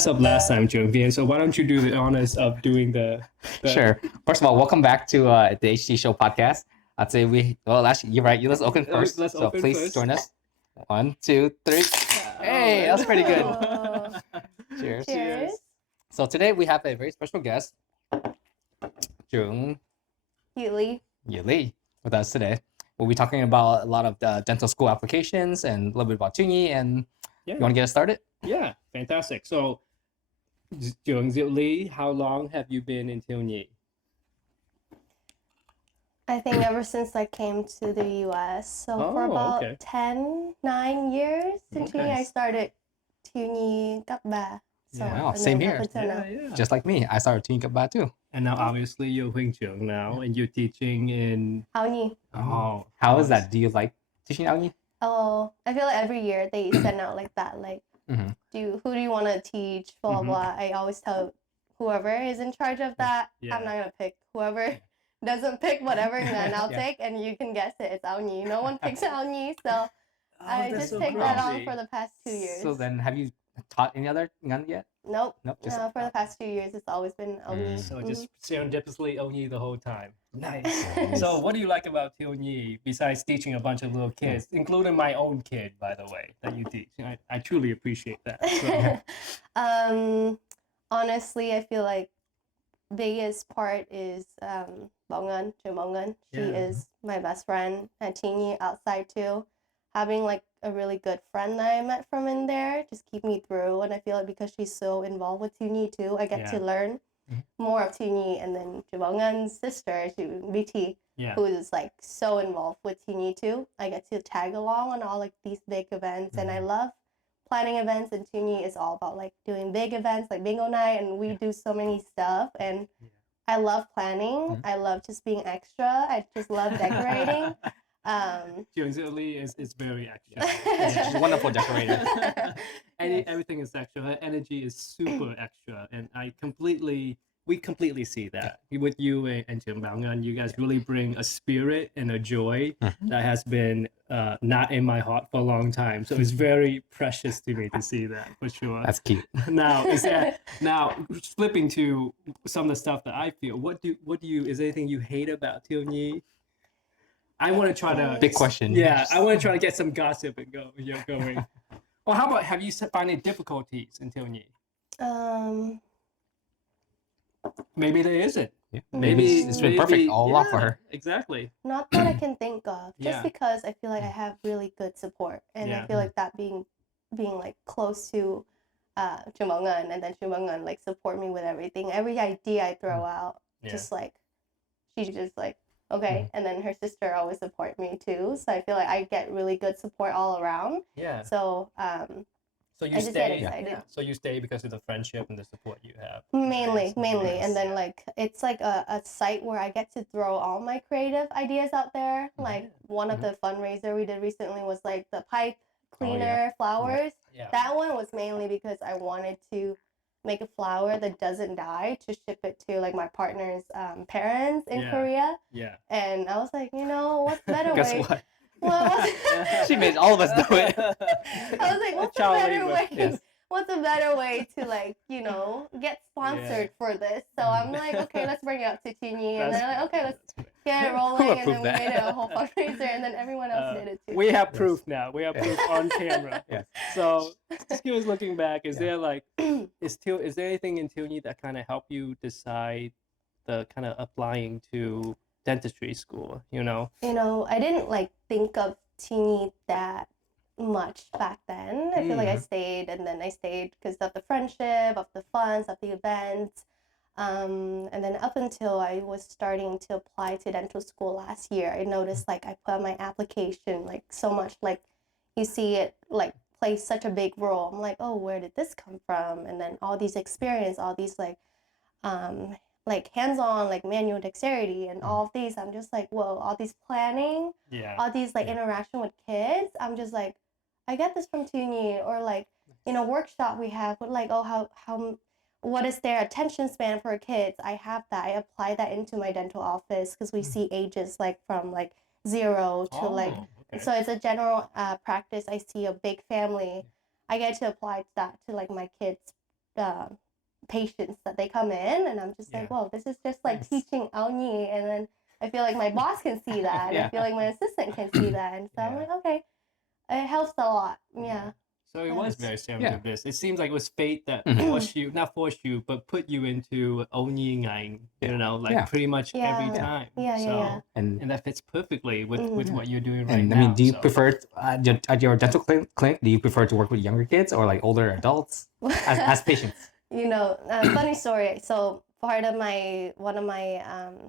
messed up last time, Jung. So why don't you do the honors of doing the Sure. First of all, welcome back to the HT Show podcast. I'd say actually, you're right. Let's open first. Let's so open please first. join us. 1, 2, 3. Hey, that was pretty good. Oh. Cheers. Cheers. So today we have a very special guest, Jung Yuli. Yili, with us today. We'll be talking about a lot of the dental school applications and a little bit about Tuni. And Yeah. you want to get us started? Yeah, fantastic. So, Jung Lee, how long have you been in Tuni? I think ever since I came to the US. So for Oh, about okay. 9 years in Okay. Tuni, I started Tuni cấp 3. So Yeah. Wow, and same then here. up until now. Yeah. Just like me, I started Tuni cấp 3 too. And now, obviously, you're Huỳnh Trưởng now, and you're teaching in. How many? Oh, How is that? Do you like teaching Aoyi? Oh, I feel like every year they send out like that, like, Mhm. who do you want to teach, blah, Mhm. blah. I always tell whoever is in charge of that, Yeah. I'm not going to pick. Whoever doesn't pick whatever, then I'll Yeah. take, and you can guess it. It's Aoyi. No one picks Aoyi, so I that's just so take that on crazy. for the past 2 years. So then, have you taught any other ngan yet? Nope. Nope. Just No, for the past 2 years, it's always been Aoyi. So just serendipitously Onyi the whole time. Nice. Nice. So what do you like about Onyi besides teaching a bunch of little kids, including my own kid, by the way, that you teach? I truly appreciate that. So, Honestly, I feel like biggest part is Bongan, Jim Bongan. She Yeah. is my best friend at Tini outside too. Having like a really good friend that I met from in there just keep me through, and I feel like because she's so involved with Tuni too, I get to Yeah. learn more of Tuni. And then Jim Bongan's sister, BT, yeah. who is like so involved with Tuni too. I get to tag along on all like these big events, and I love planning events. And Tuni is all about like doing big events like bingo night, and we do so many stuff. And I love planning. I love just being extra. I just love decorating. Lee is very extra. She's a wonderful decorator. Yes. Everything is extra. Her energy is super extra, and we completely see that with you and Jim Bangan. You guys really bring a spirit and a joy that has been not in my heart for a long time. So it's very precious to me to see that for sure. That's cute. Now flipping to some of the stuff that I feel. What do you? Is there anything you hate about Tilnyi? I want to try to Big question. Yeah, I want to try to get some gossip and going. Or how about have you found any difficulties in Tilnyi? Maybe there isn't. Yeah. Maybe it's been perfect all along for her. Exactly. Not that I can think of, just Yeah. because I feel like I have really good support, and Yeah. I feel like that being like close to Jumongan, and then Jumongan like support me with everything. Every idea I throw out, Yeah. just like she's just like okay, and then her sister always support me too. So I feel like I get really good support all around. Yeah. So So you I just get stay. excited. Yeah. So you stay because of the friendship and the support you have. mainly, Nice. and then like it's like a site where I get to throw all my creative ideas out there. Like one of the fundraiser we did recently was like the pipe cleaner flowers. Yeah. That one was mainly because I wanted to make a flower that doesn't die to ship it to like my partner's parents in Yeah. Korea. Yeah. And I was like, what's the better Guess way? what? Well, She made all of us do it. I was like, what's a Charlie better was- way? yes. What's a better way to like, get sponsored for this? So I'm like, okay, let's bring it up to Tini, and then like, okay, let's get it rolling, and then approved we that? made it a whole fundraiser, and then everyone else did it too. We have proof now. We have proof on camera. Yes. So, just looking back, is there like is there anything in Tilnyi that kind of help you decide the kind of applying to dentistry school? I didn't like think of Tini that much back then. I feel like I stayed, and then I stayed because of the friendship, of the funds, of the events. And then up until I was starting to apply to dental school last year, I noticed like I put on my application like so much, like you see it like play such a big role. I'm like, oh, where did this come from? And then all these experience, all these like hands-on like manual dexterity and all of these, I'm just like, whoa, all these planning, all these like interaction with kids, I'm just like, I get this from Tuni. Or like in a workshop we have with like, oh, how what is their attention span for kids? I have that. I apply that into my dental office because we see ages like from like 0 to so it's a general practice. I see a big family. I get to apply that to like my kids' patients that they come in, and I'm just like, whoa, this is just like teaching Aoni, and then I feel like my boss can see that, and I feel like my assistant can see that, and so I'm like, okay, it helps a lot. Yeah. So it was very Yeah. serendipitous. It seems like it was fate that Mhm. not forced you, but put you into Onyi Ngang, you know, like Yeah. pretty much every Yeah. time. Yeah. And And that fits perfectly with Mhm. what you're doing right and now. I mean, do you so. prefer at your dental clinic? Do you prefer to work with younger kids or like older adults as patients? You know, funny story. So part of one of my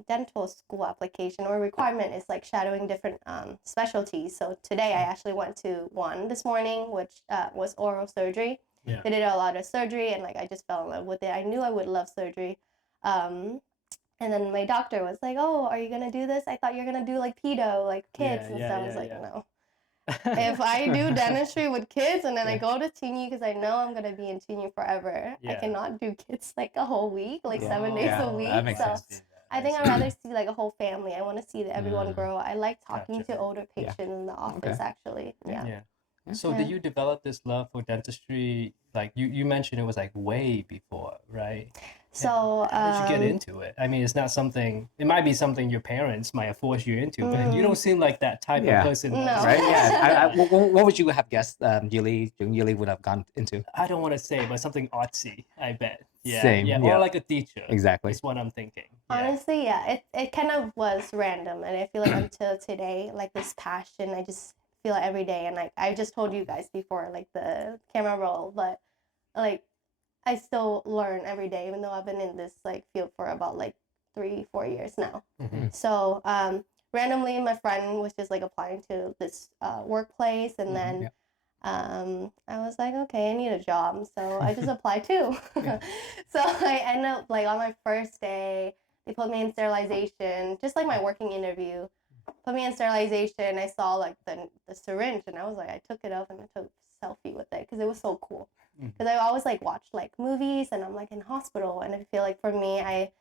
dental school application or requirement is like shadowing different specialties. So today I actually went to one this morning, which was oral surgery. Yeah. They did a lot of surgery, and like I just fell in love with it. I knew I would love surgery. And then my doctor was like, "Oh, are you gonna do this? I thought you're gonna do like pedo, like kids and stuff." I was like, "No." If I do dentistry with kids and then I go to Tuni because I know I'm gonna be in Tuni forever, I cannot do kids like a whole week, like 7 days a week. That makes so sense. I think I'd rather see like a whole family. I want to see that everyone grow. I like talking Gotcha. to older patients in the office, actually. Yeah. So did you develop this love for dentistry? Like you mentioned it was like way before, right? So How did you get into it? I mean, it's not something. It might be something your parents might have forced you into, but you don't seem like that type of person. No. Right? Yeah. What would you have guessed Yuli would have gone into? I don't want to say, but something artsy. I bet. Yeah. Same, Yeah. yeah. Or like a teacher. Exactly. Is what I'm thinking. Yeah. Honestly, yeah, it kind of was random, and I feel like until today, like this passion, I just feel it every day, and like I just told you guys before, like the camera roll, but like I still learn every day, even though I've been in this like field for about like 3-4 years now. So randomly, my friend was just like applying to this workplace, and then I was like, okay, I need a job, so I just applied too. So I ended up like on my first day, they put me in sterilization, just like my working interview. Put me in sterilization. I saw like the syringe, and I was like, I took it up and I took a selfie with it because it was so cool. Because I always like watch like movies, and I'm like in hospital, and I feel like for me, I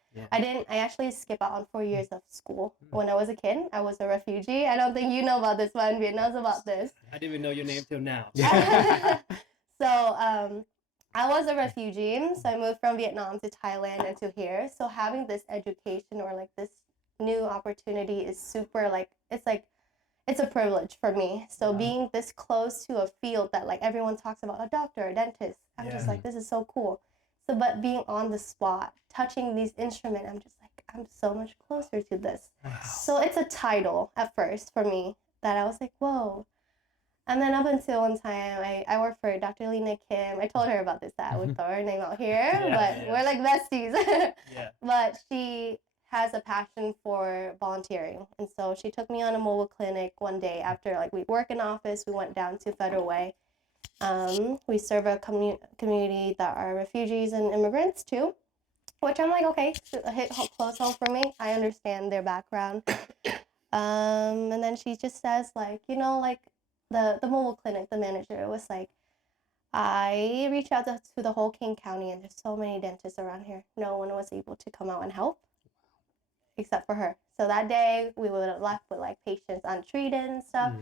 actually skipped out on 4 years of school when I was a kid. I was a refugee. I don't think you know about this one. Viet knows about this. I didn't even know your name till now. So I was a refugee, so I moved from Vietnam to Thailand and to here. So having this education or like this new opportunity is super like it's a privilege for me. So being this close to a field that like everyone talks about, a doctor, a dentist, I'm just like, this is so cool. So but being on the spot, touching these instruments, I'm just like, I'm so much closer to this. So it's a title at first for me that I was like, whoa. And then up until one time, I worked for Dr. Lena Kim. I told her about this, that I would throw her name out here, but we're like besties. But she has a passion for volunteering. And so she took me on a mobile clinic one day after like we work in office. We went down to Federal Way. We serve a community that are refugees and immigrants too, which I'm like, okay, hit close home for me. I understand their background. And then she just says like, you know, like the mobile clinic, the manager was like, I reached out to the whole King County, and there's so many dentists around here. No one was able to come out and help except for her. So that day we were left with like patients untreated and stuff.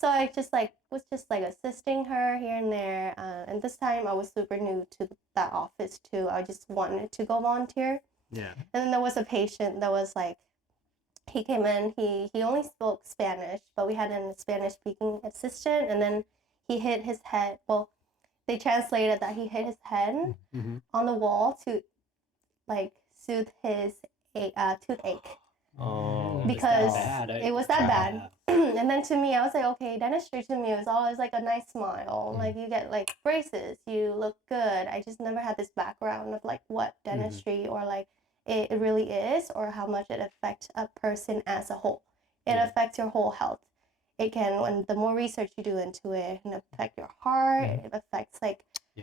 So I just like was just like assisting her here and there. And this time I was super new to that office too. I just wanted to go volunteer. Yeah. And then there was a patient that was like, he came in, he only spoke Spanish, but we had a Spanish speaking assistant, and then he hit his head. Well, they translated that he hit his head on the wall to like soothe his toothache. Oh, because bad, it was that bad. And then to me, I was like, okay, dentistry to me was always like a nice smile. Like you get like braces, you look good. I just never had this background of like what dentistry or like it really is, or how much it affects a person as a whole. It affects your whole health. It can, when the more research you do into it, it can affect your heart. It affects like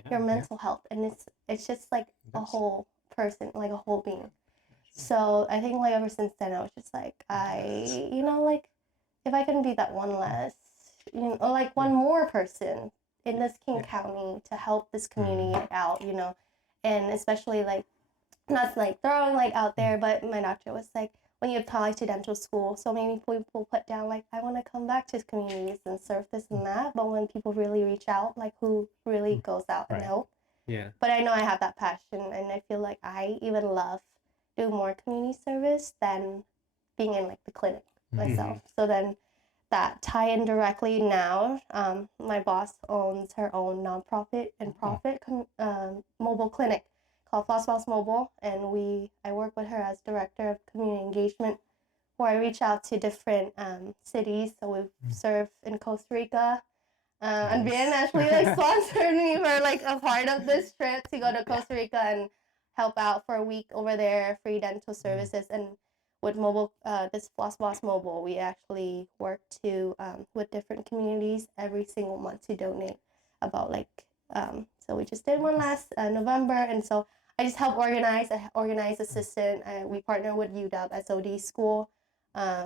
your mental health, and it's just like a whole person, like a whole being. So I think like ever since then, I was just like, you know, like if I can be that one less, you know, or like one more person in this King County to help this community out, you know, and especially like not like throwing like out there, but my doctor was like, when you apply to dental school, so many people put down like, I want to come back to communities and serve this and that, but when people really reach out, like who really goes out and help, Yeah. But I know I have that passion, and I feel like I even love doing more community service than being in like the clinic myself. So then that tie in directly now. My boss owns her own nonprofit and profit mobile clinic called Floss Boss Mobile, and I work with her as director of community engagement, where I reach out to different cities. So we serve in Costa Rica. And Brian actually like sponsored me for like a part of this trip to go to Costa Rica and help out for a week over there, free dental services. And with mobile, this Floss Boss Mobile, we actually work to with different communities every single month to donate about like so we just did one last November, and so I just help organize assistant. We partner with UW SOD school.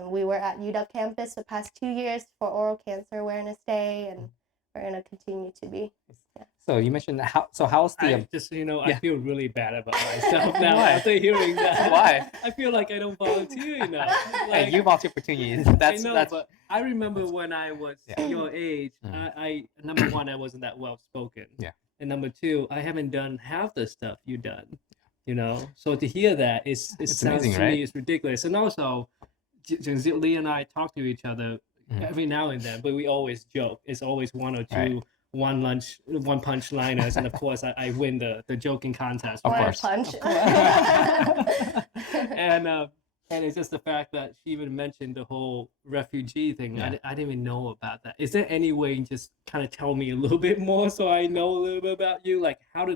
We were at UW campus the past 2 years for Oral Cancer Awareness Day, and we're gonna continue to be. Yeah. So you mentioned how's the I just I yeah. feel really bad about myself now Why? after hearing that. Why? I feel like I don't volunteer enough. Hey, you volunteer for 2 years. That's I know, that's but I remember when I was your age, I number one, I wasn't that well spoken. Yeah. And number two, I haven't done half the stuff you've done. So to hear that, it sounds amazing, to right? me it's ridiculous. And also, Lee and I talk to each other every now and then, but we always joke. It's always one or two one punch liners, and of course I win the joking contest. Of Or course. a punch. And it's just the fact that she even mentioned the whole refugee thing. Yeah. I didn't even know about that. Is there any way you just kind of tell me a little bit more so I know a little bit about you? Like how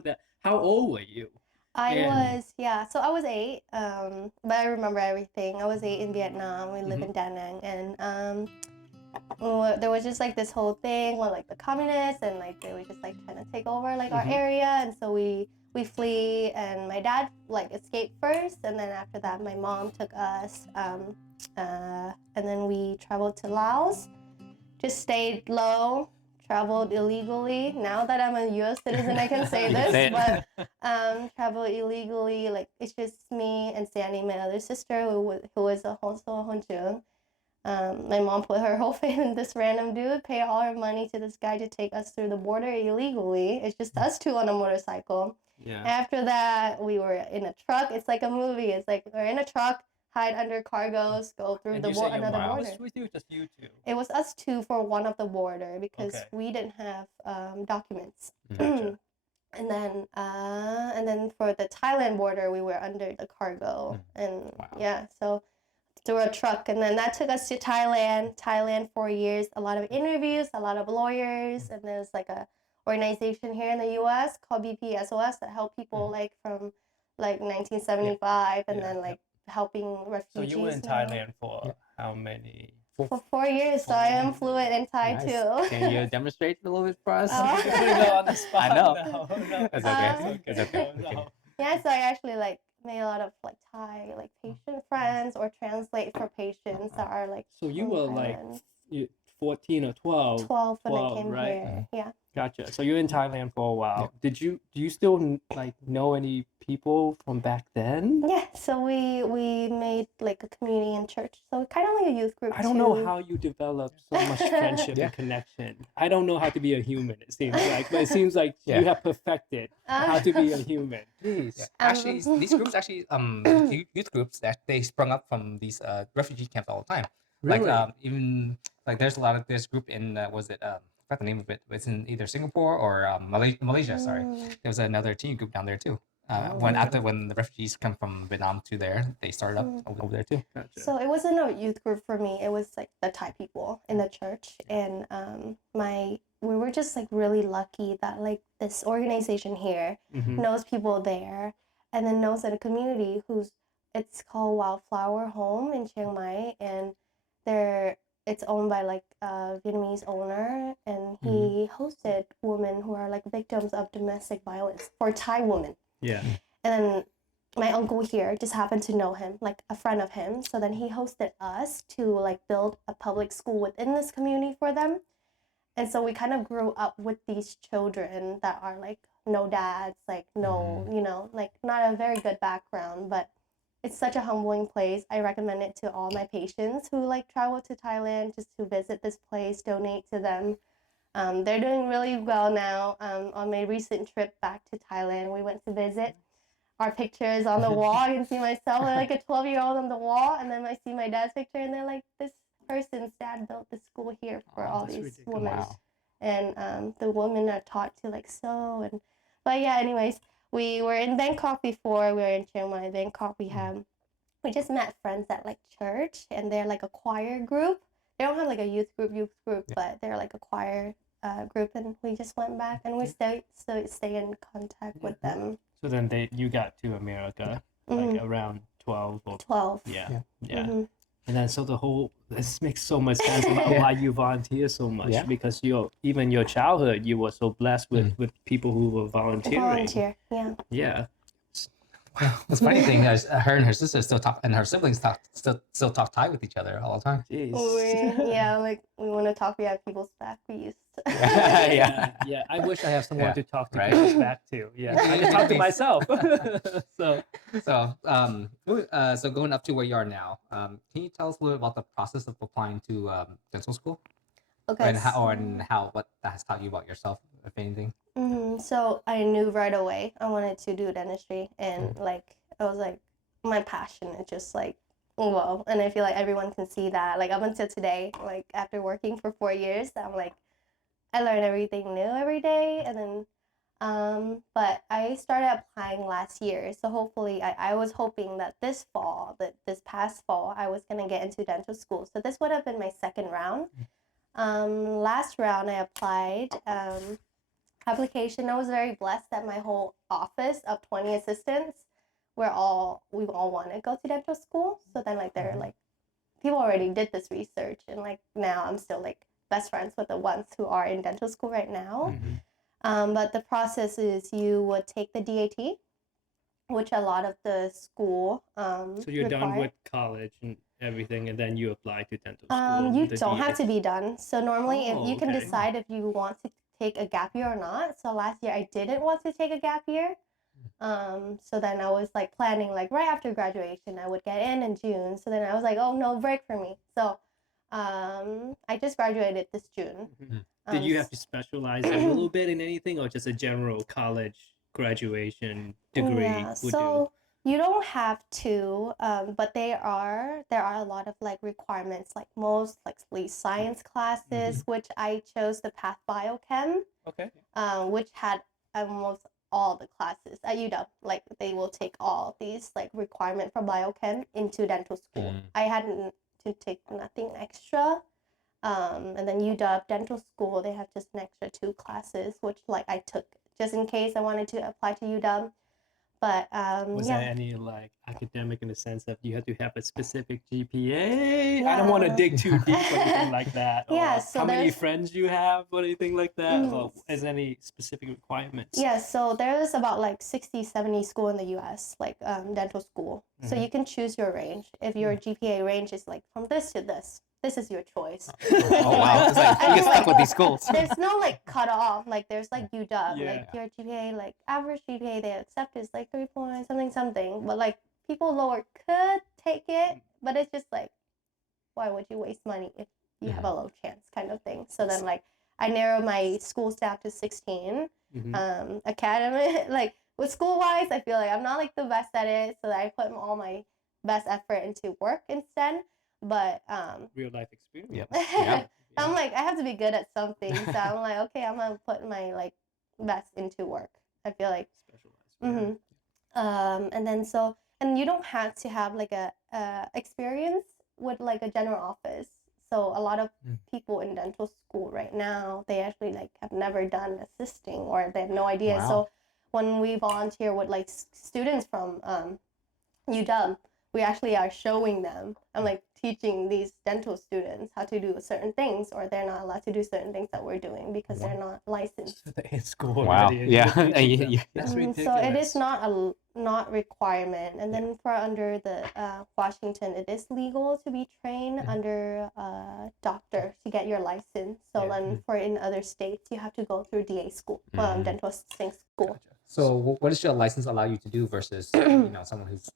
old were you? So I was 8, but I remember everything. I was 8 in Vietnam. We live in Da Nang, and there was just like this whole thing where like the communists and like they were just like trying to take over like our area, and so we flee, and my dad like escaped first, and then after that my mom took us, and then we traveled to Laos, just stayed low, traveled illegally. Now that I'm a U.S. citizen, I can say this, but traveled illegally. Like it's just me and Sandy, my other sister, who was also a Honjung. My mom put her whole faith in this random dude, pay all her money to this guy to take us through the border illegally. It's just us two on a motorcycle. Yeah. After that, we were in a truck. It's like a movie. It's like we're in a truck, hide under cargos, go through And another I border. was with you, just you two. It was us two for one of the border because Okay. we didn't have documents. Gotcha. And then for the Thailand border, we were under the cargo, and so through a truck, and then that took us to Thailand 4 years, a lot of interviews, a lot of lawyers, and there's like a organization here in the US called BPSOS that help people like from like 1975 and then like helping refugees. So you were in Thailand for how many? For 4 years, so I am fluent in Thai too. Can you demonstrate a little bit for us? On the spot. I know. No. It's okay. It's okay. No. Yeah, so I actually like made a lot of like Thai like patient friends or translate for patients that are like. So you were like Thailand. 14 or 12. 12 when I 12, came right? here. Yeah. Gotcha. So you're in Thailand for a while. Do you still like know any people from back then? Yeah. So we made like a community in church. So kind of like a youth group. I don't know how you developed so much friendship and connection. I don't know how to be a human, it seems like, but it seems like you have perfected how to be a human. Jeez. Actually, these groups youth groups that they sprung up from these refugee camps all the time. Really? Like even like there's this group in I forgot the name of it. It's in either Singapore or Malaysia. Sorry, there's another teen group down there too. When the refugees come from Vietnam to there, they started up over there too. Gotcha. So it wasn't a youth group for me. It was like the Thai people in the church, and we were just like really lucky that like this organization here knows people there, and then knows that a community it's called Wildflower Home in Chiang Mai, and it's owned by like a Vietnamese owner, and he hosted women who are like victims of domestic violence for Thai women. Yeah. And then my uncle here just happened to know him, like a friend of him. So then he hosted us to like build a public school within this community for them. And so we kind of grew up with these children that are like no dads, like no, like not a very good background, but it's such a humbling place. I recommend it to all my patients who like travel to Thailand just to visit this place, donate to them. They're doing really well now. On my recent trip back to Thailand, we went to visit. Our pictures on the wall. I can see myself like a 12-year-old on the wall, and then I see my dad's picture, and they're like, this person's dad built the school here for all that's these ridiculous. women. Wow. And the women are taught to like sew. But yeah, anyways, we were in Bangkok before. We were in Chiang Mai, Bangkok. We just met friends at like church, and they're like a choir group. They don't have like a youth group, but they're like a choir group, and we just went back and we stay in contact with them. So then you got to America like around 12 or 12. yeah. Mhm. And then so this makes so much sense about why you volunteer so much, Yeah. because even your childhood you were so blessed with people who were volunteering. Volunteer, yeah. Yeah. The funny thing is, her and her sister still talk, and her siblings still talk Thai with each other all the time. Jeez. We want to talk behind people's back. We used to. Yeah. I wish I have someone Yeah, to talk to right? people's back to. Yeah. I just talk to myself. So So going up to where you are now, can you tell us a little about the process of applying to dental school, Okay. and how what that has taught you about yourself, if anything? So I knew right away I wanted to do dentistry, and like I was like, my passion is just like, whoa. And I feel like everyone can see that. Like up until today, like after working for 4 years, I'm like, I learn everything new every day. And then but I started applying last year, so hopefully I was hoping that this past fall, I was gonna get into dental school. So this would have been my second round. Last round I applied. Application. I was very blessed that my whole office of 20 assistants we all want to go to dental school. So then like they're like, people already did this research, and like now I'm still like best friends with the ones who are in dental school right now. But the process is you would take the DAT, which a lot of the school so you're done require. with college and everything, and then you apply to dental school. You the don't have to DA. be done. So normally, if you can okay. decide if you want to take a gap year or not. So last year I didn't want to take a gap year. So then I was like planning like right after graduation I would get in June. So then I was like, oh, no break for me. So I just graduated this June. Did you have to specialize a little bit in anything, or just a general college graduation degree Yeah, would so you don't have to, but there are a lot of like requirements, like most like science classes, which I chose the path biochem, do? Okay. which had almost all the classes at UW. Like they will take all these like requirement for biochem into dental school. I hadn't to take nothing extra. And then UW dental school, they have just an extra 2 classes, which like I took just in case I wanted to apply to UW. But Was yeah. there any like academic in the sense that you had to have a specific GPA? I don't want to Yeah. dig too deep or anything like that. Yeah, Or so how many there's- friends you have or anything like that? Or is there any specific requirements? Yeah, so there's about like 60, 70 school in the US, like dental school. So you can choose your range. If your GPA range is like from this to this is your choice. Oh wow! It's like you get stuck with these schools. There's no like cut off. Like there's like UW, Yeah. like your GPA, like average GPA they accept is like 3 point something. But like people lower could take it, but it's just like, why would you waste money if you have a low chance kind of thing? So then like I narrowed my schools down to 16. Academic, like with school wise, I feel like I'm not like the best at it, so that I put all my best effort into work instead. But Real life experience. Yep. I'm like, I have to be good at something. So I'm like, okay, I'm gonna put my like best into work. I feel like Specialized. and then and you don't have to have like a experience with like a general office. So a lot of people in dental school right now, they actually like have never done assisting, or they have no idea. Wow. So when we volunteer with like students from UW, we actually are showing them and like teaching these dental students how to do certain things, or they're not allowed to do certain things that we're doing because they're not licensed. So they're in school Wow. already. and Yeah. you're teaching And them. you- That's So ridiculous. it is not requirement. And then for under the Washington, it is legal to be trained under a doctor to get your license. So then for in other states, you have to go through DA school, dental assisting school. So what does your license allow you to do versus someone who's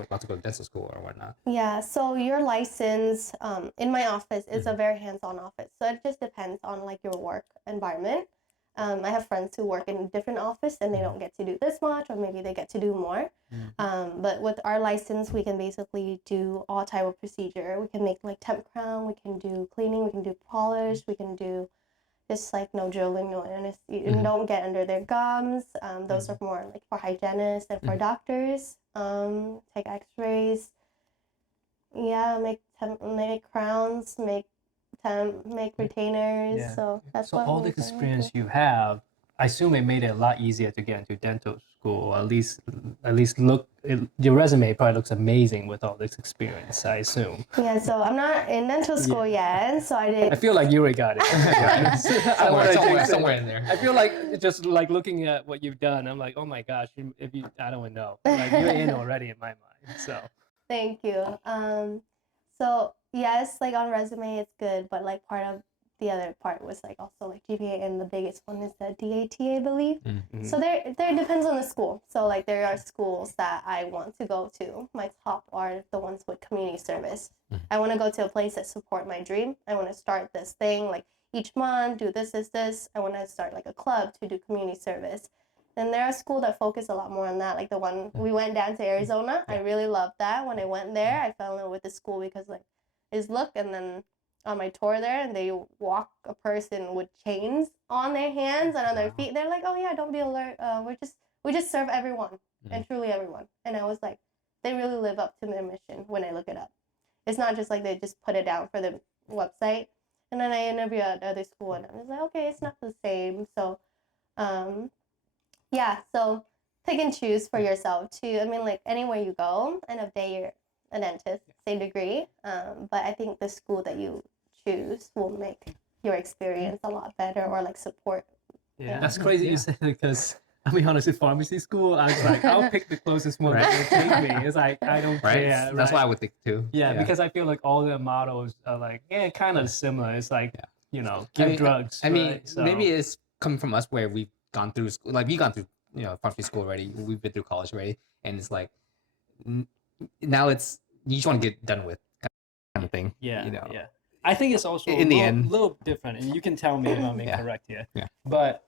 about to go to dental school or whatnot? Yeah, so your license in my office is a very hands-on office. So it just depends on like your work environment. I have friends who work in a different office and they don't get to do this much, or maybe they get to do more. But with our license, we can basically do all type of procedure. We can make like temp crown, we can do cleaning, we can do polish, we can do just like no drilling, no anesthesia, don't get under their gums. Those are more like for hygienists and for doctors. Take X-rays. Yeah, make crowns, make retainers. Yeah. So that's So what all we're the doing. experience you have, I assume it made it a lot easier to get into dental school. Or at least your resume probably looks amazing with all this experience. I assume. Yeah, so I'm not in dental school yet, so I I did. feel like you already got it. I don't wanna jinx it. somewhere in there. I feel like just like looking at what you've done, I'm like, oh my gosh, I don't know, like you're in already in my mind. So Thank you. So yes, like on resume it's good, but like part of the other part was like also like GPA, and the biggest one is the DAT, I believe. So there depends on the school. So like there are schools that I want to go to. My top are the ones with community service. I want to go to a place that support my dream. I want to start this thing like each month, do this. I want to start like a club to do community service. Then there are schools that focus a lot more on that. Like the one we went down to Arizona. I really loved that. When I went there, I fell in love with the school because like is look, and then on my tour there, and they walk a person with chains on their hands and on their feet. They're like, oh yeah, don't be alert. We just serve everyone and truly everyone. And I was like, they really live up to their mission when I look it up. It's not just like they just put it down for the website. And then I interviewed at other school, and I was like, okay, it's not the same. So, yeah, so pick and choose for yourself too. I mean, like anywhere you go, end of day you're a dentist, same degree. But I think the school that you choose will make your experience a lot better, or like support. yeah, that's crazy you said, because I'll be honest, with pharmacy school, I was like, I'll pick the closest one that will take me. It's like I don't care. That's why I would think too. Yeah, because I feel like all the models are like, kind of similar. It's like, give drugs. I mean, right? So, maybe it's coming from us where we've gone through school, like we've gone through, pharmacy school already. We've been through college already, and it's like now it's you just want to get done with kind of thing. Yeah, yeah. I think it's also in the end a little different, and you can tell me if I'm incorrect here. Yeah. But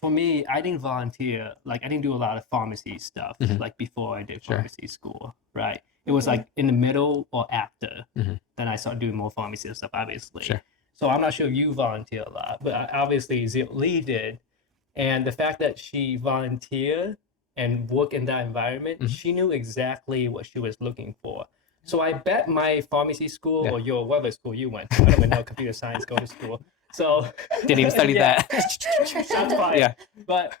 for me, I didn't volunteer. Like I didn't do a lot of pharmacy stuff like before I did pharmacy school. Right. It was like in the middle or after. Then I started doing more pharmacy stuff, obviously. Sure. So I'm not sure you volunteer a lot, but obviously Lee did. And the fact that she volunteered and worked in that environment, she knew exactly what she was looking for. So I bet my pharmacy school or your whatever school you went to, I don't even know, computer science going to school. So didn't even study that. Shots fired. Yeah. But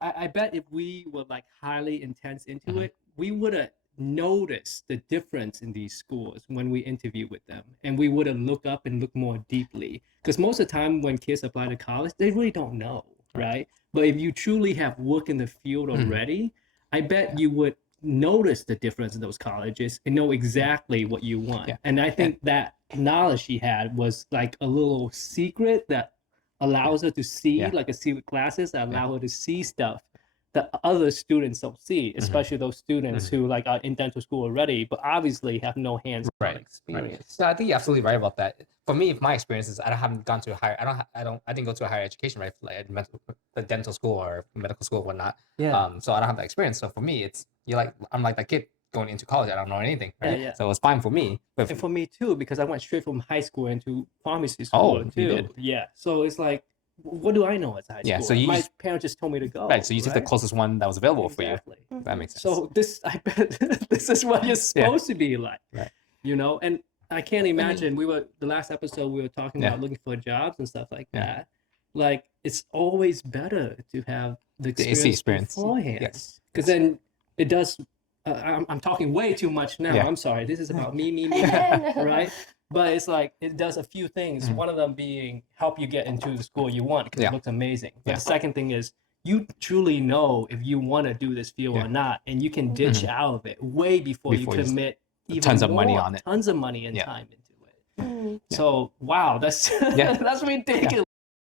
I bet if we were like highly intense into it, we would have noticed the difference in these schools when we interview with them, and we would have looked up and looked more deeply. Because most of the time when kids apply to college, they really don't know, right? But if you truly have worked in the field already, I bet you would notice the difference in those colleges and know exactly what you want. And I think that knowledge she had was like a little secret that allows her to see, like a secret classes that allow her to see stuff that other students don't see, especially those students who like are in dental school already, but obviously have no hands-on experience. So I think you're absolutely right about that. For me, my experience is I haven't gone to a higher. I didn't go to a higher education, right? Like the dental school or medical school or whatnot. Yeah. So I don't have that experience. So for me, I'm like that kid going into college. I don't know anything. Right? Yeah. So it's fine for me. But And for me too, because I went straight from high school into pharmacy school too. You did. Yeah. So it's like, what do I know as high school? Yeah, so my parents just told me to go. right. So you took the closest one that was available for you. Exactly. That makes sense. So I bet this is what you're supposed to be like. Right. And I can't imagine. The last episode we were talking about looking for jobs and stuff like that. Like it's always better to have the experience beforehand. Yes. Because then it does. I'm talking way too much now. Yeah. I'm sorry. This is about me, right? But it's like it does a few things. One of them being help you get into the school you want because it looks amazing. But the second thing is you truly know if you want to do this field or not, and you can ditch out of it way before you commit even tons of money on it. Tons of money and time into it. So wow, that's that's ridiculous.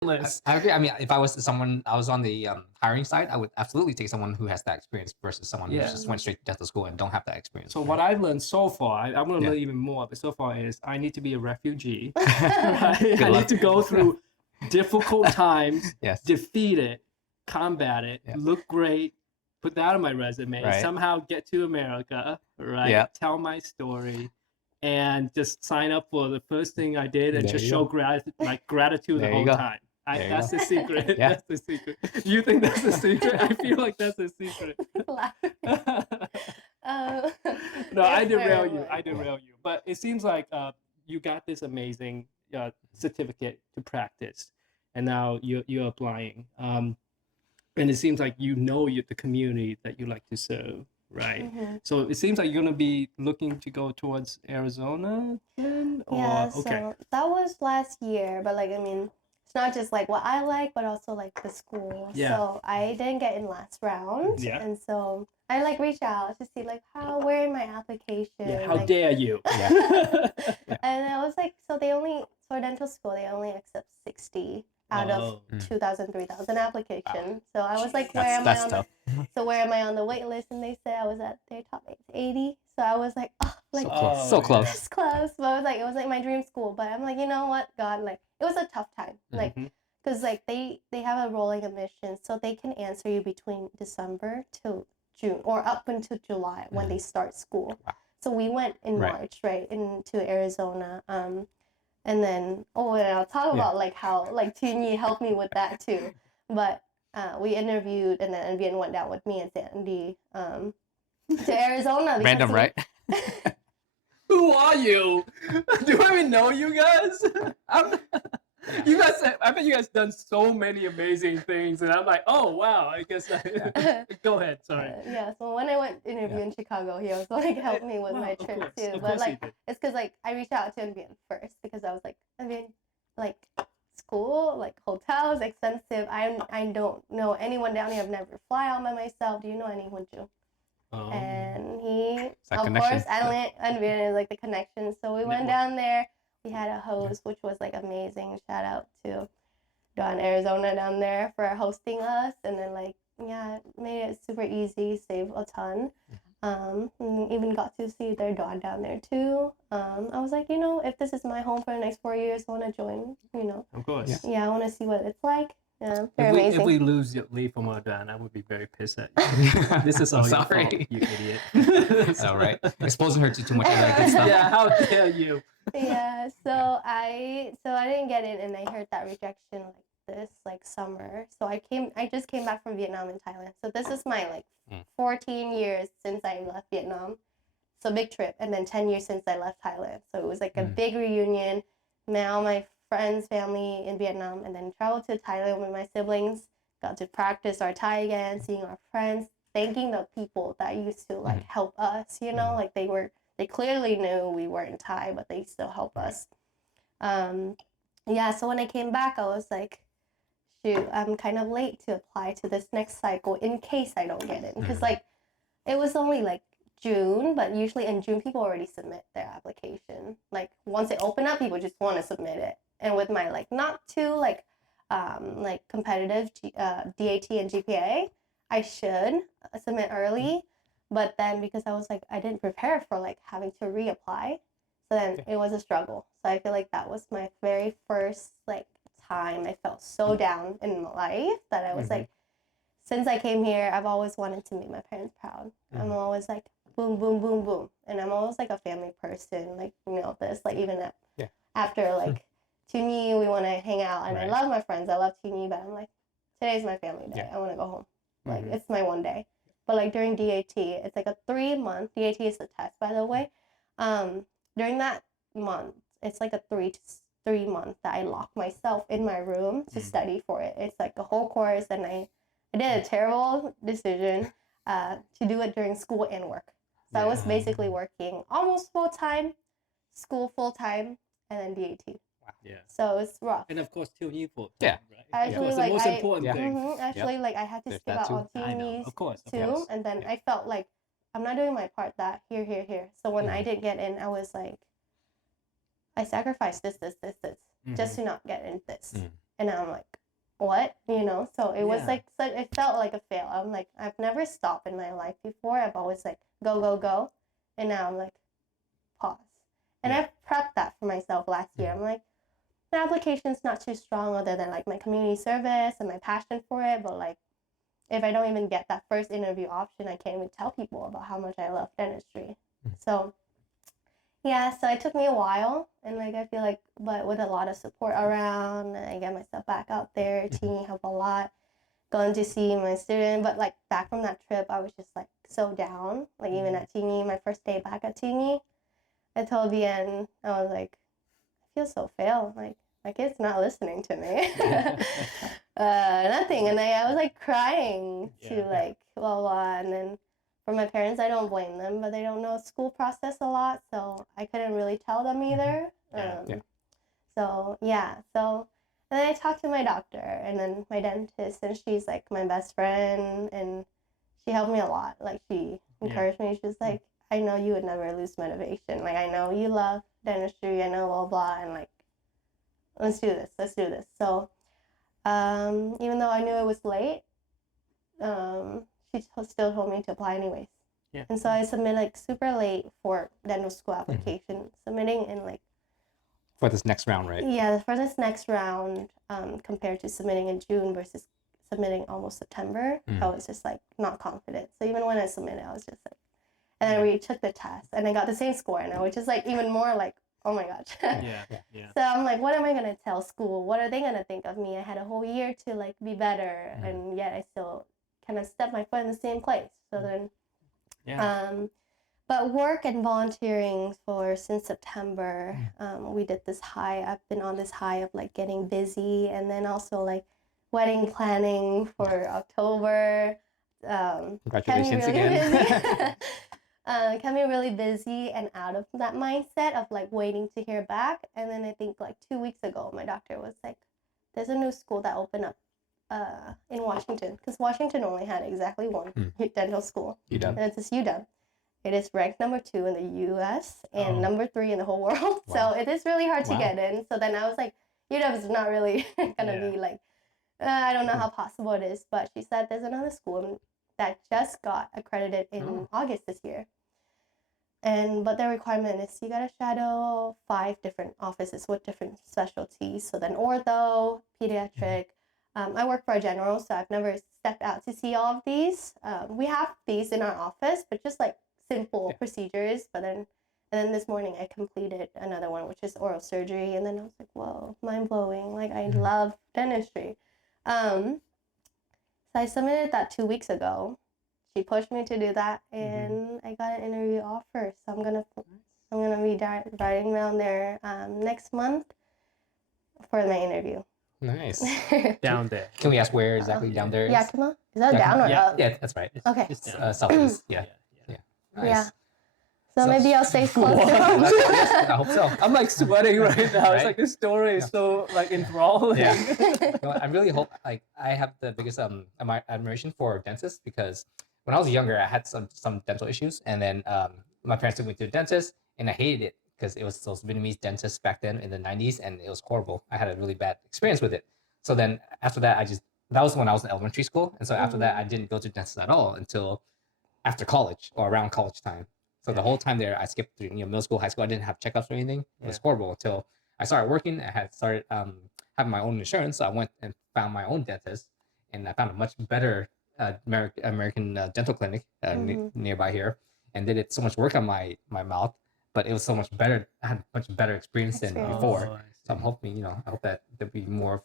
list. I agree. I mean, if I was someone, I was on the hiring side, I would absolutely take someone who has that experience versus someone who Yeah. just went straight to dental school and don't have that experience. So what I've learned so far, I'm going to Yeah. learn even more, but so far is I need to be a refugee. Good Right? I luck. need to go through difficult times, Yes. defeat it, combat it, Yeah. look great, put that on my resume, Right. somehow get to America, right? Yeah. Tell my story, and just sign up for the first thing I did and There just you show go. gratitude the There you whole go. time. There you That's go. the secret. Yeah. That's the secret. You think that's the secret? I feel like that's the secret. No, I derail you. I derail you. But it seems like you got this amazing certificate to practice, and now you're applying. And it seems like the community that you like to serve, right? Mm-hmm. So it seems like you're gonna be looking to go towards Arizona then, or Yeah, okay. so that was last year, but like I mean, it's not just like what I like, but also like the school. Yeah. So I didn't get in last round, Yeah. and so I like reached out to see like where in my application. Yeah, how like, dare you? Yeah. And I was like, so for dental school they only accept 60 out of 2,000, 3,000 applications. So I was like, where am I on tough. so where am I on the wait list? And they said I was at their top 80. So I was like, oh, like So close. Oh, So yeah. close. it's close. But I was like, it was like my dream school. But I'm like, you know what, God, like it was a tough time, like Mhm. because like they have a rolling admission, so they can answer you between December to June or up until July when they start school. Wow. So we went in Right. March, right, into Arizona. And then and I'll talk about like how like Tuni helped me with that too. But we interviewed, and then Vian went down with me and Sandy to Arizona. because Random, he- right? Who are you? Do I even know you guys? You guys, I bet you guys done so many amazing things, and I'm like, oh wow, I guess. Go ahead, sorry. Yeah, so when I went interview in Chicago, he also like helped me with Wow, my of trip course, too. of But course he like did. it's because like I reached out to Vian first because I was like, like school, like hotels, expensive. I don't know anyone down here. I've never fly out by myself. Do you know anyone, Joe? And he, that of connection. course, and Vian is like the connection. So we went Network. down there. We had a host, which was like amazing. Shout out to Don Arizona down there for hosting us, and then like it made it super easy, saved a ton. And even got to see their dog down there too. I was like, if this is my home for the next 4 years, I want to join. Of course. Yeah, I want to see what it's like. Yeah, they're If amazing. we lose Lee from our Dan, I would be very pissed at you. This is all your fault, Sorry. you idiot. All right. Exposing her to too much of that good stuff. Yeah, how dare you? Yeah, so I didn't get in, and I heard that rejection like this like summer. So I just came back from Vietnam and Thailand. So this is my like 14 years since I left Vietnam. So big trip, and then 10 years since I left Thailand. So it was like a big reunion. Now my friends, family in Vietnam, and then traveled to Thailand with my siblings. Got to practice our Thai again, seeing our friends, thanking the people that used to like help us. Like they clearly knew we weren't Thai, but they still help us. So when I came back, I was like, shoot, I'm kind of late to apply to this next cycle in case I don't get in. Because like it was only like June, but usually in June people already submit their application. Like once it opened up, people just want to submit it. And with my like not too like competitive DAT and GPA, I should submit early. But then because I was like, I didn't prepare for like having to reapply, so then it was a struggle. So I feel like that was my very first like time I felt so down in life that I was like, since I came here, I've always wanted to make my parents proud. I'm always like, boom, boom, boom, boom. And I'm always like a family person, like, this, like even after like Tuni, we want to hang out. And I love my friends. I love Tuni, but I'm like, today's my family day. I want to go home. Like, it's my one day. But like during DAT, it's like a 3-month, DAT is the test, by the way. During that month, it's like a 3 month that I lock myself in my room to study for it. It's like a whole course, and I did a terrible decision to do it during school and work. So I was basically working almost full time, school full time, and then DAT. Yeah. So it's rough. And of course, till you for Yeah. right? Actually, Of course, like the most I, important thing. actually, like I had to There's skip that out too. on I know, Tuni's of course. too, and then I felt like I'm not doing my part. That here. So when I didn't get in, I was like, I sacrificed this, just to not get in this. And I'm like, what? You know, so it was Yeah. like, so it felt like a fail. I'm like, I've never stopped in my life before. I've always like, go, go, go. And now I'm like, pause. And Yeah. I've prepped that for myself last year. I'm like, the application's not too strong other than like my community service and my passion for it. But like, if I don't even get that first interview option, I can't even tell people about how much I love dentistry. So yeah, so it took me a while, and like I feel like, but with a lot of support around, I get myself back out there. Teeny helped a lot. Going to see my student, but like back from that trip, I was just like so down. Like even at Teeny, my first day back at Teeny, I told Bien, I was like, I feel so failed. Like my kid's not listening to me. Nothing, and I was like crying to Yeah. like blah blah, and then. For my parents, I don't blame them, but they don't know school process a lot, so I couldn't really tell them either. So yeah, so and then I talked to my doctor and then my dentist, and she's like my best friend, and she helped me a lot. Like she encouraged me. She's like, I know you would never lose motivation. Like I know you love dentistry. I know blah blah, and like let's do this. Let's do this. So even though I knew it was late, she still told me to apply anyways. Yeah. And so I submitted like super late for dental school application, submitting in like For this next round, right? yeah, for this next round, compared to submitting in June versus submitting almost September, I was just like not confident. So even when I submitted, I was just like, and then we took the test and I got the same score now, which is like even more like, oh my gosh. Yeah. So I'm like, what am I gonna tell school? What are they gonna think of me? I had a whole year to like be better, and yet I still kind of stepped my foot in the same place. So then, but work and volunteering for since September, we did this high. I've been on this high of like getting busy, and then also like wedding planning for October. Congratulations kept me really again. busy. Kept me really busy and out of that mindset of like waiting to hear back. And then I think like 2 weeks ago, my doctor was like, "There's a new school that opened up in Washington, because Washington only had exactly one dental school, UW. and it's this UW. It is ranked number 2 in the U.S. and number 3 in the whole world. Wow. So it is really hard to Wow. get in. So then I was like, UW is not really gonna be like, I don't know how possible it is. But she said there's another school that just got accredited in August this year. But the requirement is you gotta shadow 5 different offices with different specialties. So then ortho, pediatric. I work for a general, so I've never stepped out to see all of these. We have these in our office, but just like simple procedures. But then, and then this morning I completed another one, which is oral surgery, and then I was like, whoa, mind blowing! Like I love dentistry. So I submitted that 2 weeks ago. She pushed me to do that, and I got an interview offer. So I'm gonna be riding down there next month for my interview. Nice. Down there. Can we ask where exactly down there is? Yakima? Is that down or up? Yeah, that's right. Okay. It's down. Southeast. Yeah. Nice. Yeah. So maybe I'll stay close to I home. hope so. I'm like sweating right now. Right? It's like this story is so like enthralling. Yeah. I really hope I have the biggest admiration for dentists, because when I was younger, I had some dental issues, and then my parents took me to a dentist, and I hated it because it was those Vietnamese dentists back then in the 90s, and it was horrible. I had a really bad experience with it. So then after that, that was when I was in elementary school, and so after that, I didn't go to dentists at all until after college or around college time. So the whole time there, I skipped through middle school, high school. I didn't have checkups or anything. It was horrible until I started working. I had started having my own insurance. So I went and found my own dentist, and I found a much better American dental clinic nearby here, and did so much work on my mouth. But it was so much better. I had much better experience than before. So I'm hoping, I hope that there'll be more.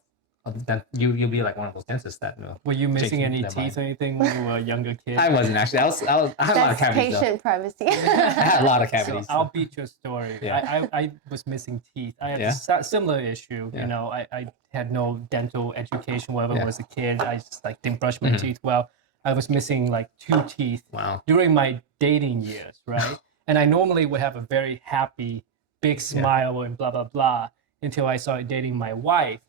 You'll be like one of those dentists that. Were you missing change any their teeth mind. or anything when you were a younger kid? I wasn't actually. I had a lot of That's cavities. patient privacy. I had a lot of So cavities. I'll beat your story. Yeah. I was missing teeth. I had a similar issue. Yeah. I had no dental education whenever I was a kid. I just like didn't brush my teeth well. I was missing like 2 teeth during my dating years, right? And I normally would have a very happy, big smile and blah, blah, blah, until I started dating my wife.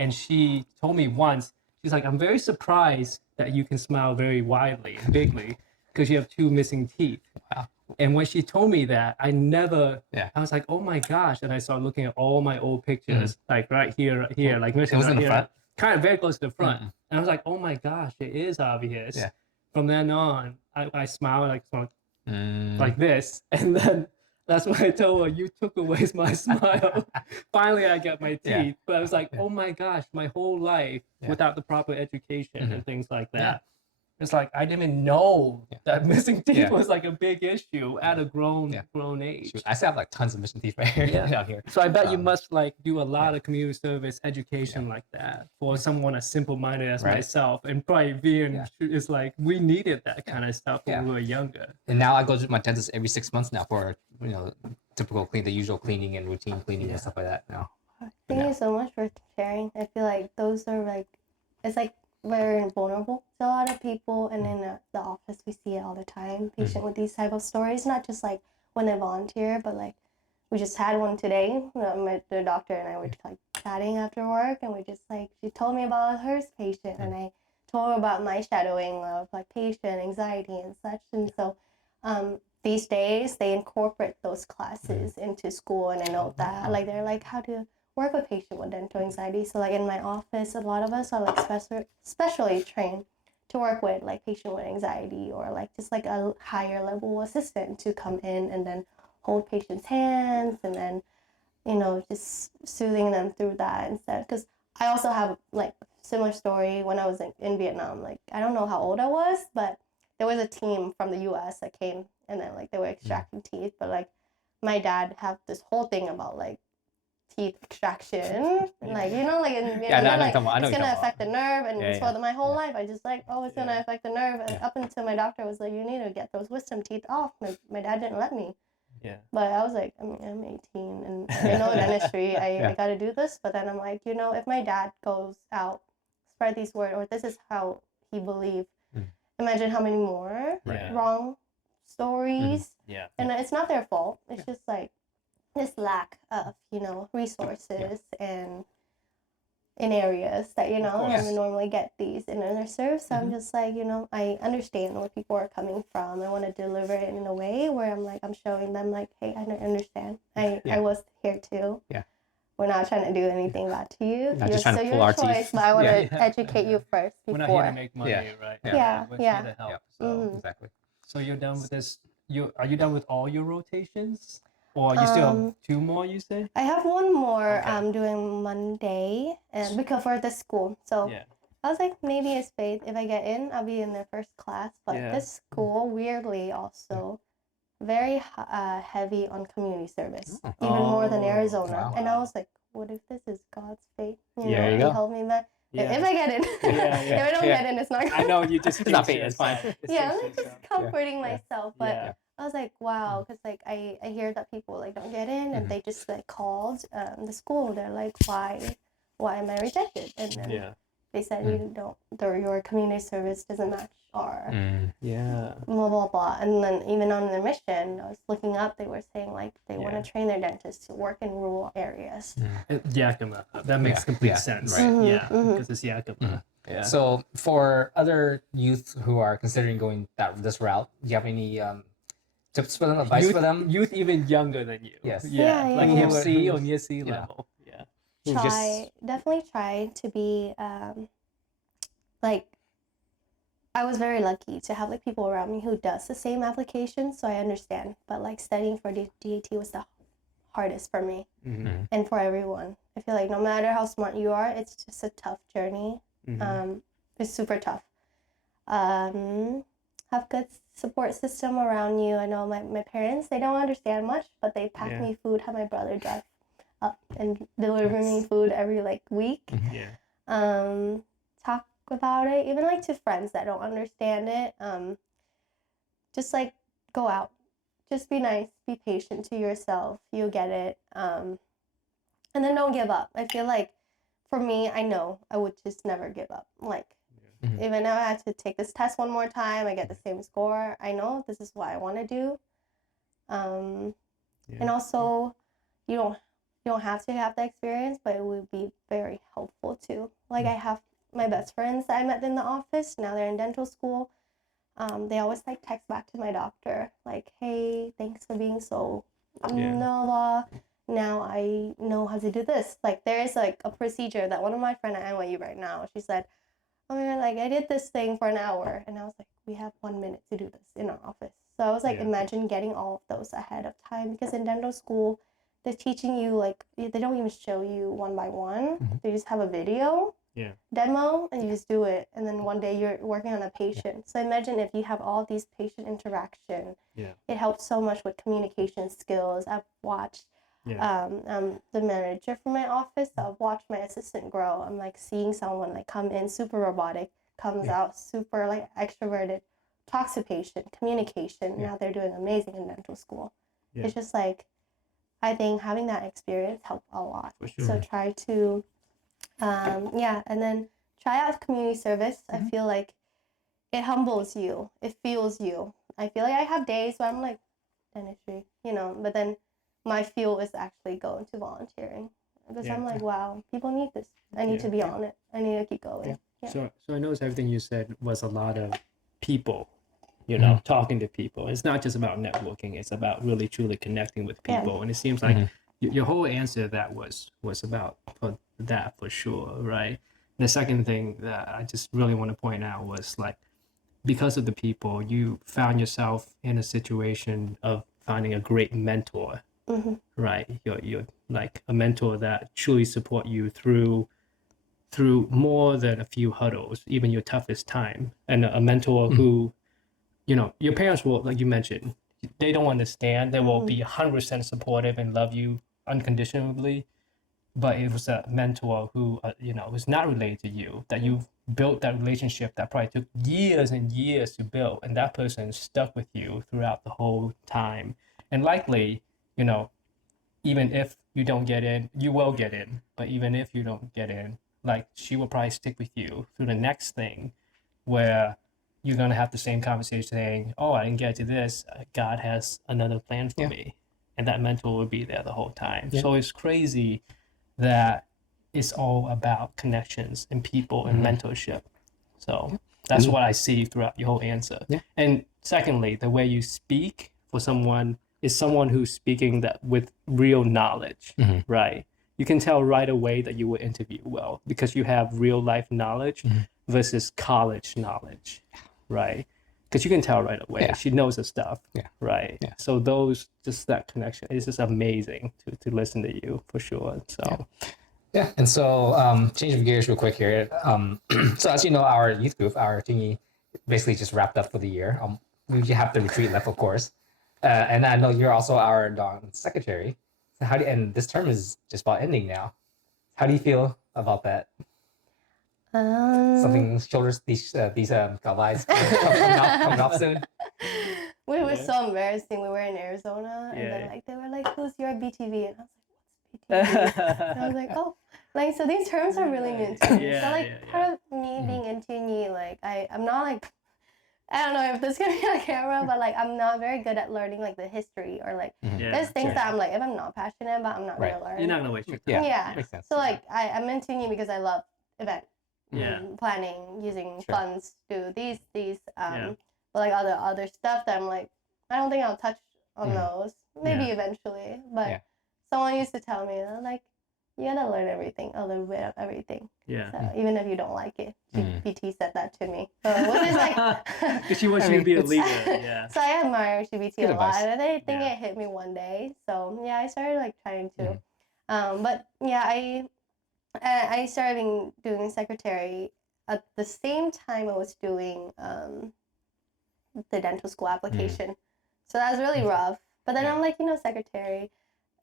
And she told me once, she's like, I'm very surprised that you can smile very widely and bigly because you have 2 missing teeth. Wow. And when she told me that, I never. Yeah. I was like, oh my gosh! And I started looking at all my old pictures, like right here, like It was in the front. kind of very close to the front. Mm. And I was like, oh my gosh, it is obvious. Yeah. From then on, I smiled Mm. like this, and then that's when I told her, you took away my smile. Finally, I got my teeth. Yeah. But I was like, Yeah. oh my gosh, my whole life Yeah. without the proper education Mhm. and things like that. Yeah. It's like I didn't even know Yeah. that missing teeth Yeah. was like a big issue at a grown Yeah. age. Shoot, I still have like tons of missing teeth right here. Yeah. Out here. So I bet you Um, must like do a lot yeah. of community service education like that for someone as simple-minded as Right. myself, and probably being Yeah. is like we needed that kind of stuff when Yeah. we were younger. And now I go to my dentist every 6 months now for typical the usual cleaning and routine cleaning and stuff like that now. Thank Yeah. you so much for sharing. I feel like those are like, it's like very vulnerable to a lot of people, and in the office we see it all the time. Patient with these type of stories, not just like when they volunteer, but like we just had one today. The doctor and I were like chatting after work, and we just like she told me about her patient, and I told her about my shadowing of like patient anxiety and such. And so these days they incorporate those classes into school, and I know that like they're like how to work with patient with dental anxiety. So like in my office, a lot of us are like specially trained to work with like patient with anxiety, or like just like a higher level assistant to come in and then hold patients' hands, and then just soothing them through that instead. Because I also have like similar story when I was in Vietnam. Like I don't know how old I was, but there was a team from the U.S. that came, and then like they were extracting teeth, but like my dad had this whole thing about like teeth extraction, like like in Vietnam, like it's gonna affect the nerve, and for my whole life I just like, oh, it's gonna affect the nerve, and up until my doctor was like, you need to get those wisdom teeth off. My dad didn't let me. Yeah. But I was like, I mean, I'm 18 and I know dentistry, I gotta do this. But then I'm like, if my dad goes out, spread these words, or this is how he believed, imagine how many more wrong stories. Yeah. And it's not their fault. It's just like this lack of, resources and in areas that, I normally get these in underserved. So I'm just like, I understand where people are coming from. I want to deliver it in a way where I'm showing them like, hey, I understand. I was here too. Yeah. We're not trying to do anything bad to you. Not You're just trying to still pull your our choice, teeth. but I want to educate you first before. We're not here to make money, right? Yeah. We're here to help. So. Exactly. So you're done with this. Are you done with all your rotations, or you still have 2 more? You say? I have one more. Okay. I'm doing Monday, and because for the school. So I was like, maybe it's faith. If I get in, I'll be in their first class. But this school, weirdly, also very heavy on community service, even more than Arizona. Wow. And I was like, what if this is God's fate? There you go. Help me back. Yeah. If I get in, if I don't get in, it's not. I know you just. It's not fate. It's fine. I'm like just comforting myself, but. Yeah. I was like, wow, because like I hear that people like don't get in, and they just like called the school. They're like, why am I rejected? And then they said you don't, your community service doesn't match our blah blah blah. And then even on their mission, I was looking up. They were saying like they want to train their dentists to work in rural areas. Yakima. That makes complete sense. Right. Yeah, because it's Yakima. Yeah. So for other youth who are considering going this route, do you have any tips for them, advice for them? Youth even younger than you. Yes. Like yeah. MC or near C level. Yeah. Definitely try to be like, I was very lucky to have like people around me who does the same application, so I understand. But like studying for DAT was the hardest for me and for everyone. I feel like no matter how smart you are, it's just a tough journey. It's super tough. Have good support system around you. I know my parents, they don't understand much, but they pack me food, have my brother drive up and deliver me food every like week. Talk about it, even like to friends that don't understand it. Just like go out, just be nice, be patient to yourself, you'll get it. And then don't give up. I feel like for me, I know I would just never give up. Like even though I had to take this test one more time, I get the same score, I know this is what I want to do. And also you don't have to have the experience, but it would be very helpful too. Like I have my best friends that I met in the office, now they're in dental school. they always like text back to my doctor like, hey, thanks for being so Yeah. now I know how to do this. Like there is like a procedure that one of my friends at NYU right now, she said, oh my god, like I did this thing for an hour, and I was like, we have 1 minute to do this in our office. So I was like, Yeah. imagine getting all of those ahead of time, because in dental school they're teaching you like they don't even show you one by one. They just have a video demo and you just do it, and then one day you're working on a patient. So imagine if you have all these patient interaction. It helps so much with communication skills. I've watched the manager from my office, I've watched my assistant grow. I'm like seeing someone like come in super robotic, comes out super like extroverted, talks to patient, communication. Now they're doing amazing in dental school. It's just like, I think having that experience helped a lot. For sure. So try to and then try out community service. I feel like it humbles you, it fuels you. I feel like I have days where I'm like dentistry, but then my fuel is actually going to volunteering, because I'm like, wow, people need this. I need to be on it. I need to keep going. So I noticed everything you said was a lot of people, talking to people. It's not just about networking. It's about really truly connecting with people. And it seems like your whole answer that was about for that for sure, right? The second thing that I just really want to point out was like, because of the people, you found yourself in a situation of finding a great mentor, right? You're like a mentor that truly support you through more than a few hurdles, even your toughest time, and a mentor who, your parents will, like you mentioned, they don't understand. They will be 100% supportive and love you unconditionally, but it was a mentor who, was not related to you, that you built that relationship that probably took years and years to build, and that person stuck with you throughout the whole time. And likely, even if you don't get in, you will get in, but even if you don't get in, like she will probably stick with you through the next thing, where you're going to have the same conversation saying, oh, I didn't get to this, God has another plan for me, and that mentor will be there the whole time. So it's crazy that it's all about connections and people and mentorship. So that's what I see throughout your whole answer. And secondly, the way you speak for someone is someone who's speaking that with real knowledge, right? You can tell right away that you will interview well because you have real life knowledge versus college knowledge, right? Because you can tell right away she knows her stuff, right? So that connection is just amazing to listen to you for sure. So and so change of gears real quick here. So as you know, our youth group, our Tuni, basically just wrapped up for the year. We have the retreat left, of course, and I know you're also our Dawn secretary. So and this term is just about ending now. How do you feel about that? Something shoulders these guys coming off soon. We were so embarrassing. We were in Arizona, and then like they were like, "Who's your BTV?" And I was like, "What's BTV?" And I was like, "Oh, like so these terms are really new to me." So like part of me being in Tuni, like I'm not like, I don't know if this can be on camera, but like I'm not very good at learning like the history or like there's things that I'm like, if I'm not passionate about, I'm not gonna learn. You're not gonna waste your time. Makes sense. So like I'm in Tuni because I love event planning, using funds to do these but like other stuff that I'm like, I don't think I'll touch on those. Maybe eventually. But someone used to tell me, they're like, you gotta learn everything, a little bit of everything. So even if you don't like it. GPT said that to me. Which is like because she wants you to be a leader. So I admire GPT a lot, and I think Yeah. it hit me one day. So I started like trying to. But I started doing secretary at the same time I was doing the dental school application. So that was really rough. But then I'm like, secretary,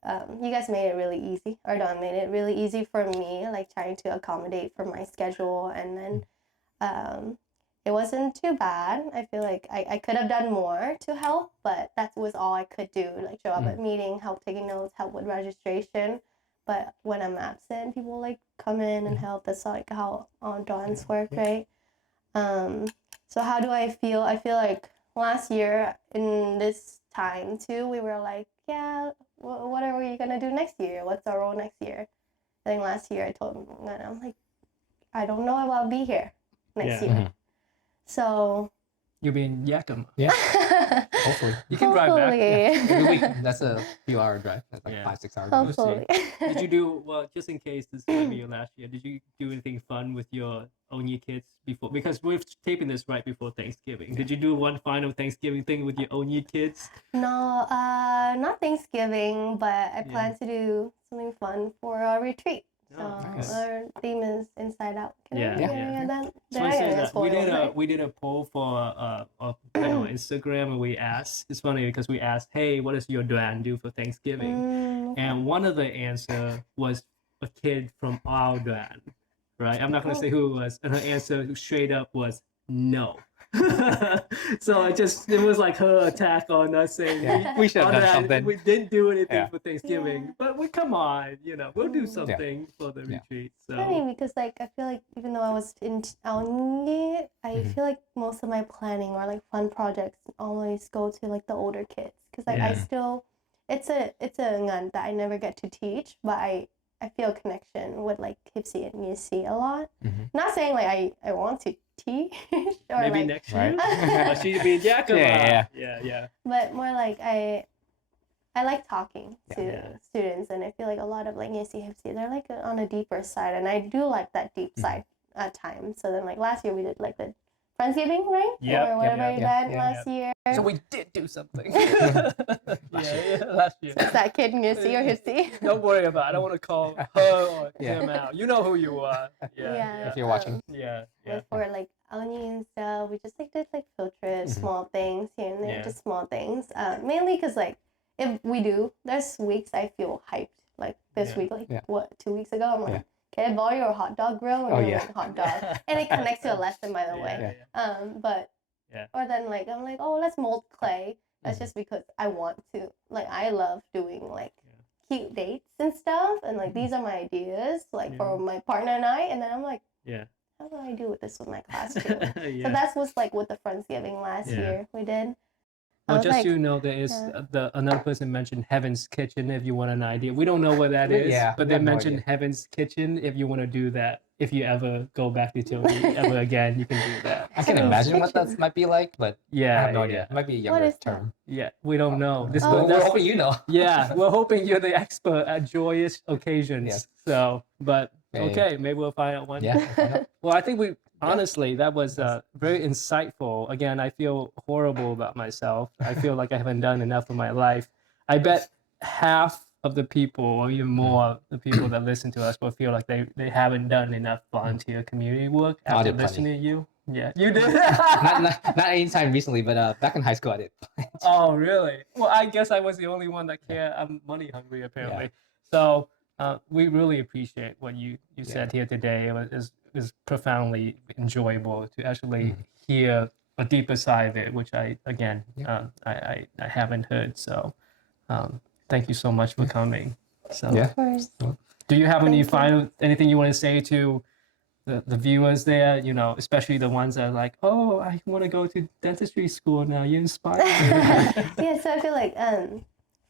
you guys made it really easy, or Dawn made it really easy for me, like trying to accommodate for my schedule. And then it wasn't too bad. I feel like I could have done more to help, but that was all I could do, like show up at meeting, help taking notes, help with registration. But when I'm absent, people like come in and help. That's like how Dawn's work, right? So how do I feel? I feel like last year in this time too, we were like, what are we gonna do next year? What's our role next year? I think last year I told him, and I'm like, I don't know if I'll be here next year. So You'll be in Yakima. Yeah, hopefully. You can drive back. Hopefully. Every week, that's a few hour drive. That's like Yeah. 5-6 hour drive. Hopefully. Did you do well? Just in case this might be your last year, did you do anything fun with your Onyi kids before? Because we're taping this right before Thanksgiving. Did you do one final Thanksgiving thing with your Onyi kids? No, not Thanksgiving, but I plan to do something fun for a retreat. So nice. our theme is Inside Out. Can Yeah, I, yeah. Then, So then I I say gotta that we spoil did it. we did a poll for Instagram, and we asked. It's funny because we asked, "Hey, what does your Duan do for Thanksgiving?" And one of the answer was a kid from our Duan, right? I'm not gonna say who it was, and her answer straight up was no. So it was like her attack on us saying We should have done something. we didn't do anything Yeah. for Thanksgiving, but we come on, we'll do something for the Yeah. retreat. So Funny because like I feel like even though I was in Aongi, I feel like most of my planning or like fun projects always go to like the older kids because like I Yeah. still it's a ngan that I never get to teach, but I feel a connection with like Kipsy and Yisi a lot. Not saying like I want to teach or maybe like, next year. Right? But she'd be in Yakima. Yeah. but more like I like talking to Yeah. students, and I feel like a lot of like Yisi Hipsy, they're like on a deeper side, and I do like that deep side at times. So then like last year we did like the Friendsgiving, right? Yep, Or whatever event yeah, last year. So we did do something. Last year. Is that kid Yisi or Hipsy? Don't worry about it. I don't want to call her or him out. You know who you are. Yeah. If you're watching. Yeah. Like for like Aoni and stuff, we just like did like field trips, small things here and there, Yeah. just small things. Mainly because like if we do, there's weeks I feel hyped. Like this Yeah. week, like Yeah. what 2 weeks ago, I'm like, Yeah. can I borrow your hot dog grill? And Oh, you're yeah. like, hot dog, and it connects to a lesson, by the way. But Yeah. or then like I'm like, oh, let's mold clay. That's just because I want to. Like I love doing like cute dates and stuff, and like these are my ideas, like for my partner and I. And then I'm like, Yeah. how do I do with this with my class too? Yeah. So that's what's like with the Friendsgiving last Yeah. year we did. I Well, was just like, so you know, there is another person mentioned Heaven's Kitchen. If you want an idea, we don't know what that is, Yeah, but we they have no mentioned idea. Heaven's Kitchen. If you want to do that, if you ever go back to Tuni ever again, you can do that. I can Heaven's imagine what that Kitchen. might be like, but I Yeah, have no yeah, idea. It might be a What younger is that? term. yeah. We don't know. This, Oh. We're that's- hoping you know. yeah, we're hoping you're the expert at joyous occasions. Yes. So, but Maybe. okay, maybe we'll find out one day. Yeah. Well, I think honestly, that was very insightful. Again, I feel horrible about myself. I feel like I haven't done enough of my life. I bet half of the people, or even more, the people that listen to us will feel like they haven't done enough volunteer community work I after did plenty. listening to you. Yeah, you did. not anytime recently, but back in high school I did. Oh, really? Well, I guess I was the only one that cared. I'm money hungry, apparently. So we really appreciate what you said here today. It was profoundly enjoyable to actually hear a deeper side of it, which I haven't heard. So thank you so much for coming. So Yeah. of course. do you have any Thank you. anything you want to say to the viewers there, especially the ones that are like, oh, I want to go to dentistry school now. You inspired me. Yeah, so I feel like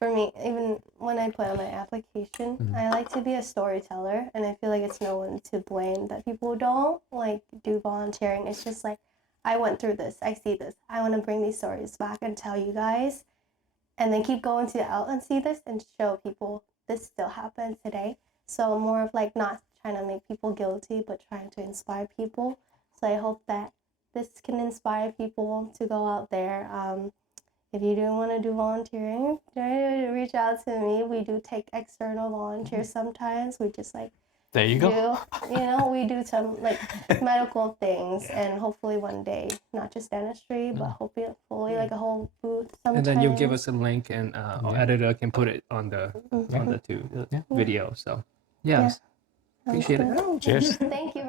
for me, even when I put on my application, I like to be a storyteller, and I feel like it's no one to blame that people don't like do volunteering. It's just like I went through this, I see this, I want to bring these stories back and tell you guys, and then keep going to out and see this and show people this still happens today. So more of like not trying to make people guilty, but trying to inspire people. So I hope that this can inspire people to go out there. If you do want to do volunteering, reach out to me. We do take external volunteers sometimes. We just like There you go. we do some like medical things, and hopefully one day, not just dentistry, but hopefully like a whole booth sometimes. And then you'll give us a link, and our editor can put it on the Mhm. video. So Yeah. yes, appreciate it. Cheers. Thank you.